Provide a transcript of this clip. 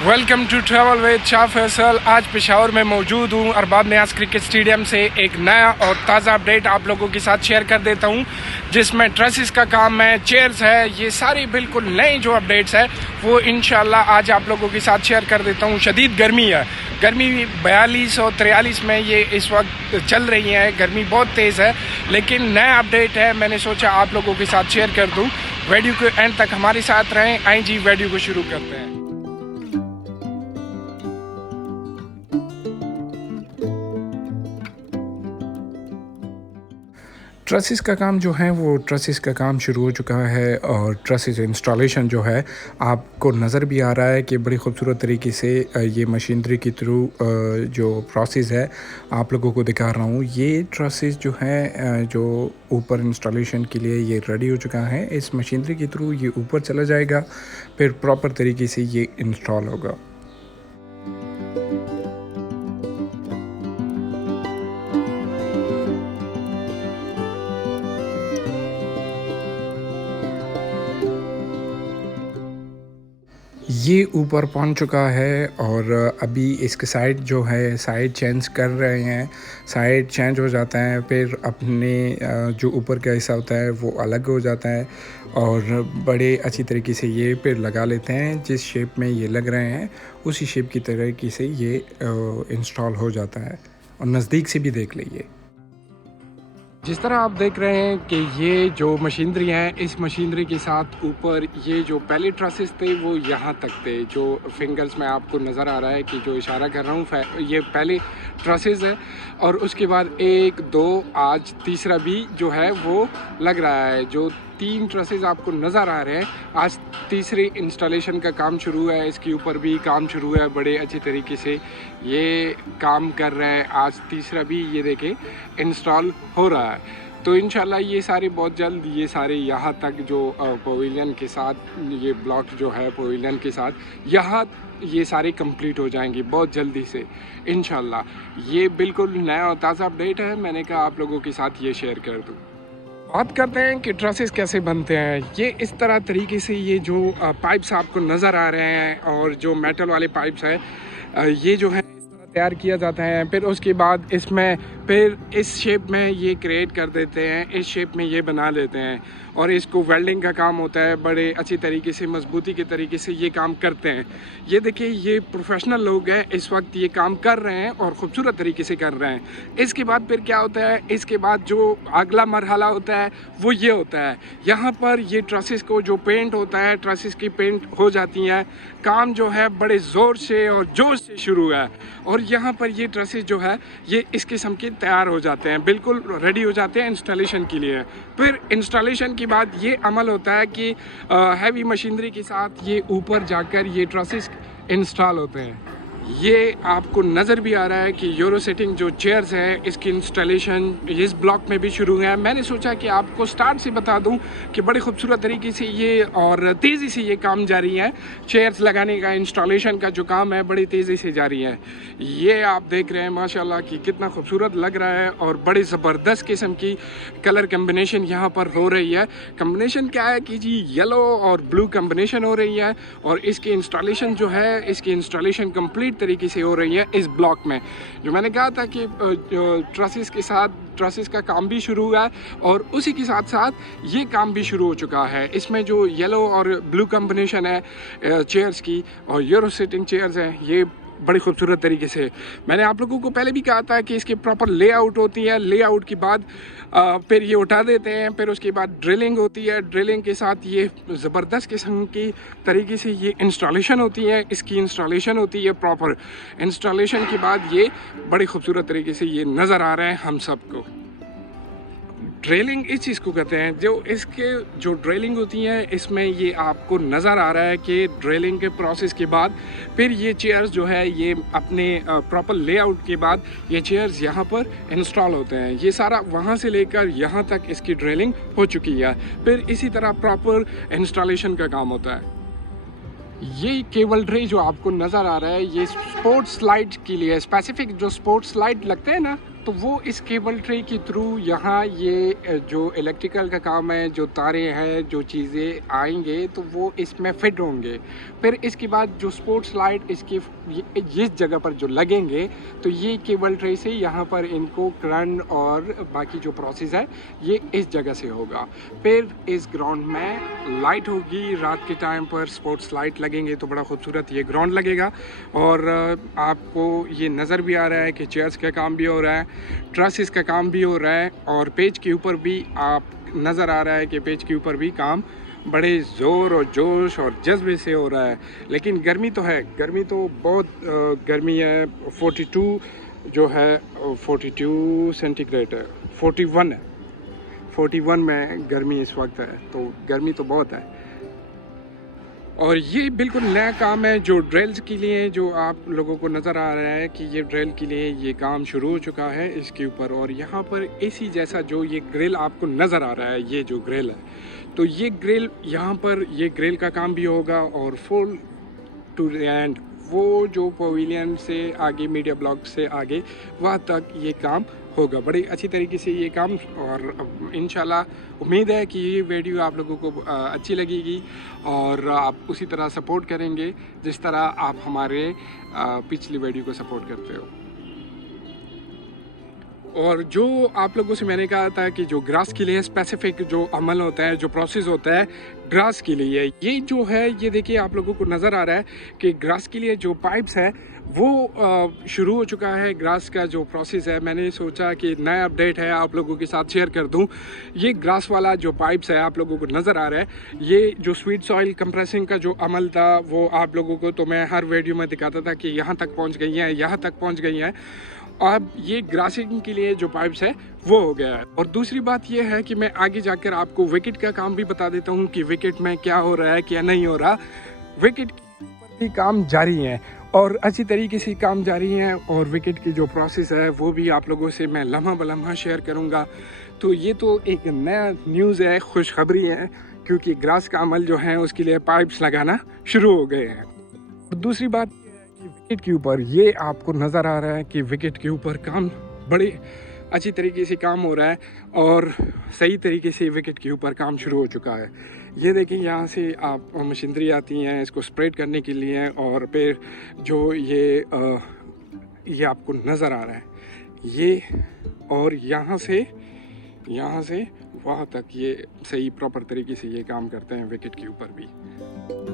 Welcome to travel with Shah Faisal. आज पेशावर में मौजूद हूँ। अरबाब नियाज़ क्रिकेट स्टेडियम से एक नया और ताज़ा अपडेट आप लोगों के साथ शेयर कर देता हूँ, जिसमें ट्रेसिस का काम है, चेयर्स है, ये सारी बिल्कुल नई जो अपडेट्स है वो इंशाल्लाह आज आप लोगों के साथ शेयर कर देता हूँ। शदीद गर्मी है, गर्मी 42 और 43 में ये इस वक्त चल रही है, गर्मी बहुत तेज़ है, लेकिन नया अपडेट है, मैंने सोचा आप लोगों के साथ शेयर कर दूँ। वीडियो के एंड तक हमारे साथ रहें। आइए जी वीडियो को शुरू करते हैं। ट्रसिस का काम जो है वो ट्रसिस का काम शुरू हो चुका है और ट्रसिस इंस्टॉलेशन जो है आपको नज़र भी आ रहा है कि बड़ी खूबसूरत तरीके से ये मशीनरी के थ्रू जो प्रोसेस है आप लोगों को दिखा रहा हूँ। ये ट्रसिस जो है जो ऊपर इंस्टॉलेशन के लिए ये रेडी हो चुका है। इस मशीनरी के थ्रू ये ऊपर चला जाएगा, फिर प्रॉपर तरीके से ये इंस्टॉल होगा। ये ऊपर पहुंच चुका है और अभी इसके साइड जो है साइड चेंज कर रहे हैं। साइड चेंज हो जाता है, फिर अपने जो ऊपर का हिस्सा होता है वो अलग हो जाता है और बड़े अच्छी तरीके से ये फिर लगा लेते हैं। जिस शेप में ये लग रहे हैं उसी शेप की तरीके से ये इंस्टॉल हो जाता है। और नज़दीक से भी देख लीजिए। जिस तरह आप देख रहे हैं कि ये जो मशीनरी है, इस मशीनरी के साथ ऊपर ये जो पहले ट्रसेस थे वो यहाँ तक थे। जो फिंगर्स में आपको नज़र आ रहा है कि जो इशारा कर रहा हूँ ये पहले ट्रसेस है और उसके बाद 1 2 आज तीसरा भी जो है वो लग रहा है। जो 3 ट्रसेस आपको नज़र आ रहे हैं, आज तीसरे इंस्टॉलेशन का काम शुरू है। इसके ऊपर भी काम शुरू है, बड़े अच्छे तरीके से ये काम कर रहे हैं। आज तीसरा भी ये देखें इंस्टॉल हो रहा है। तो इंशाल्लाह ये सारे बहुत जल्द ये सारे यहाँ तक जो पवेलियन के साथ ये ब्लॉक जो है पवेलियन के साथ यहाँ ये सारे कंप्लीट हो जाएंगे बहुत जल्दी से इंशाल्लाह। ये बिल्कुल नया और ताज़ा अपडेट है, मैंने कहा आप लोगों के साथ ये शेयर कर दूँ। बात करते हैं कि ट्रसेस कैसे बनते हैं। ये इस तरह तरीके से ये जो पाइप्स आपको नज़र आ रहे हैं और जो मेटल वाले पाइप्स हैं ये जो है इस तरह तैयार किया जाता है। फिर उसके बाद इसमें फिर इस शेप में ये क्रिएट कर देते हैं, इस शेप में ये बना लेते हैं और इसको वेल्डिंग का काम होता है। बड़े अच्छी तरीके से मजबूती के तरीके से ये काम करते हैं। ये देखिए ये प्रोफेशनल लोग हैं, इस वक्त ये काम कर रहे हैं और ख़ूबसूरत तरीके से कर रहे हैं। इसके बाद फिर क्या होता है, इसके बाद जो अगला मरहला होता है वो ये होता है, यहाँ पर ये ट्रसेस को जो पेंट होता है, ट्रसेस की पेंट हो जाती हैं। काम जो है बड़े ज़ोर से और जोश से शुरू है और यहाँ पर ये ट्रसेस जो है ये इस किस्म के तैयार हो जाते हैं, बिल्कुल रेडी हो जाते हैं इंस्टॉलेशन के लिए। फिर इंस्टॉलेशन के बाद ये अमल होता है कि हैवी मशीनरी के साथ ये ऊपर जाकर ये ट्रसेस इंस्टॉल होते हैं। ये आपको नज़र भी आ रहा है कि यूरो सेटिंग जो चेयर्स है इसकी इंस्टॉलेशन इस ब्लॉक में भी शुरू है। मैंने सोचा कि आपको स्टार्ट से बता दूं कि बड़े खूबसूरत तरीके से ये और तेज़ी से ये काम जारी है। चेयर्स लगाने का इंस्टॉलेशन का जो काम है बड़ी तेज़ी से जारी है। ये आप देख रहे हैं माशाल्लाह कि कितना खूबसूरत लग रहा है और बड़ी ज़बरदस्त किस्म की कलर कम्बिनेशन यहाँ पर हो रही है। कम्बिनेशन क्या है कि जी येलो और ब्लू कम्बिनेशन हो रही है और इसकी इंस्टॉलेशन जो है इसकी इंस्टॉलेशन कम्प्लीट तरीके से हो रही है इस ब्लॉक में। जो मैंने कहा था कि ट्रसेस के साथ ट्रसेस का काम भी शुरू हुआ है और उसी के साथ साथ ये काम भी शुरू हो चुका है। इसमें जो येलो और ब्लू कॉम्बिनेशन है चेयर्स की और यूरो सिटिंग चेयर्स हैं, ये बड़ी खूबसूरत तरीके से मैंने आप लोगों को पहले भी कहा था कि इसकी प्रॉपर लेआउट होती है। लेआउट के बाद फिर ये उठा देते हैं, फिर उसके बाद ड्रिलिंग होती है। ड्रिलिंग के साथ ये ज़बरदस्त किस्म की तरीके से ये इंस्टॉलेशन होती है, इसकी इंस्टॉलेशन होती है प्रॉपर। इंस्टॉलेशन के बाद ये बड़ी खूबसूरत तरीके से ये नज़र आ रहा है हम सबको। ड्रिलिंग इस चीज़ को कहते हैं, जो इसके जो ड्रिलिंग होती है इसमें ये आपको नज़र आ रहा है कि ड्रिलिंग के प्रोसेस के बाद फिर ये चेयर्स जो है ये अपने प्रॉपर लेआउट के बाद ये चेयर्स यहाँ पर इंस्टॉल होते हैं। ये सारा वहाँ से लेकर यहाँ तक इसकी ड्रिलिंग हो चुकी है, फिर इसी तरह प्रॉपर इंस्टॉलेशन का काम होता है। ये केबल ट्रे जो आपको नज़र आ रहा है ये स्पोर्ट्स स्लाइड के लिए स्पेसिफिक जो स्पोर्ट्स स्लाइड लगते हैं ना, तो तो वो इस केबल ट्रे के थ्रू यहाँ ये जो इलेक्ट्रिकल का काम है, जो तारे हैं, जो चीज़ें आएंगे तो वो इसमें फिट होंगे। फिर इसके बाद जो स्पोर्ट्स लाइट इसके इस जगह पर जो लगेंगे तो ये केबल ट्रे से यहाँ पर इनको करंट और बाकी जो प्रोसेस है ये इस जगह से होगा। फिर इस ग्राउंड में लाइट होगी, रात के टाइम पर स्पोर्ट्स लाइट लगेंगे तो बड़ा खूबसूरत ये ग्राउंड लगेगा। और आपको ये नज़र भी आ रहा है कि चेयर्स का काम भी हो रहा है, ट्रसेस का काम भी हो रहा है और पेज के ऊपर भी आप नज़र आ रहा है कि पेज के ऊपर भी काम बड़े ज़ोर और जोश और जज्बे से हो रहा है। लेकिन गर्मी तो है, गर्मी तो बहुत गर्मी है। 42 जो है 42 सेंटीग्रेड है, 41 है, 41 में गर्मी इस वक्त है, तो गर्मी तो बहुत है। और ये बिल्कुल नया काम है जो ड्रिल्स के लिए, जो आप लोगों को नज़र आ रहा है कि ये ड्रिल के लिए ये काम शुरू हो चुका है इसके ऊपर। और यहाँ पर एसी जैसा जो ये ग्रिल आपको नज़र आ रहा है, ये जो ग्रिल है, तो ये ग्रिल यहाँ पर ये ग्रिल का काम भी होगा। और फुल टू एंड वो जो पवेलियन से आगे, मीडिया ब्लॉक से आगे, वहाँ तक ये काम होगा बड़ी अच्छी तरीके से ये काम। और इंशाल्लाह उम्मीद है कि ये वीडियो आप लोगों को अच्छी लगेगी और आप उसी तरह सपोर्ट करेंगे जिस तरह आप हमारे पिछली वीडियो को सपोर्ट करते हो। और जो आप लोगों से मैंने कहा था कि जो ग्रास के लिए स्पेसिफिक जो अमल होता है, जो प्रोसेस होता है ग्रास के लिए, ये जो है ये देखिए आप लोगों को नज़र आ रहा है कि ग्रास के लिए जो पाइप्स है वो शुरू हो चुका है। ग्रास का जो प्रोसेस है, मैंने सोचा कि नया अपडेट है आप लोगों के साथ शेयर कर दूं। ये ग्रास वाला जो पाइप्स है आप लोगों को नज़र आ रहा है, ये जो स्वीट सॉइल कंप्रेसिंग का जो अमल था वो आप लोगों को तो मैं हर वीडियो में दिखाता था कि यहाँ तक पहुँच गई है, यहाँ तक पहुँच गई है। अब ये ग्रासिंग के लिए जो पाइप्स है वो हो गया है। और दूसरी बात ये है कि मैं आगे जाकर आपको विकेट का काम भी बता देता हूँ कि विकेट में क्या हो रहा है, क्या नहीं हो रहा। विकेट के ऊपर भी काम जारी है और अच्छी तरीके से काम जारी है। और विकेट की जो प्रोसेस है वो भी आप लोगों से मैं लम्हा बलम्हा शेयर करूँगा। तो ये तो एक नया न्यूज़ है, खुशखबरी है, क्योंकि ग्रास का अमल जो है उसके लिए पाइप्स लगाना शुरू हो गए हैं। और दूसरी बात विकेट के ऊपर ये आपको नज़र आ रहा है कि विकेट के ऊपर काम बड़े अच्छी तरीके से काम हो रहा है और सही तरीके से विकेट के ऊपर काम शुरू हो चुका है। ये देखिए यहाँ से आप मशीनरी आती हैं इसको स्प्रेड करने के लिए। और फिर जो ये आपको नज़र आ रहा है ये, और यहाँ से वहाँ तक ये सही प्रॉपर तरीके से ये काम करते हैं विकेट के ऊपर भी।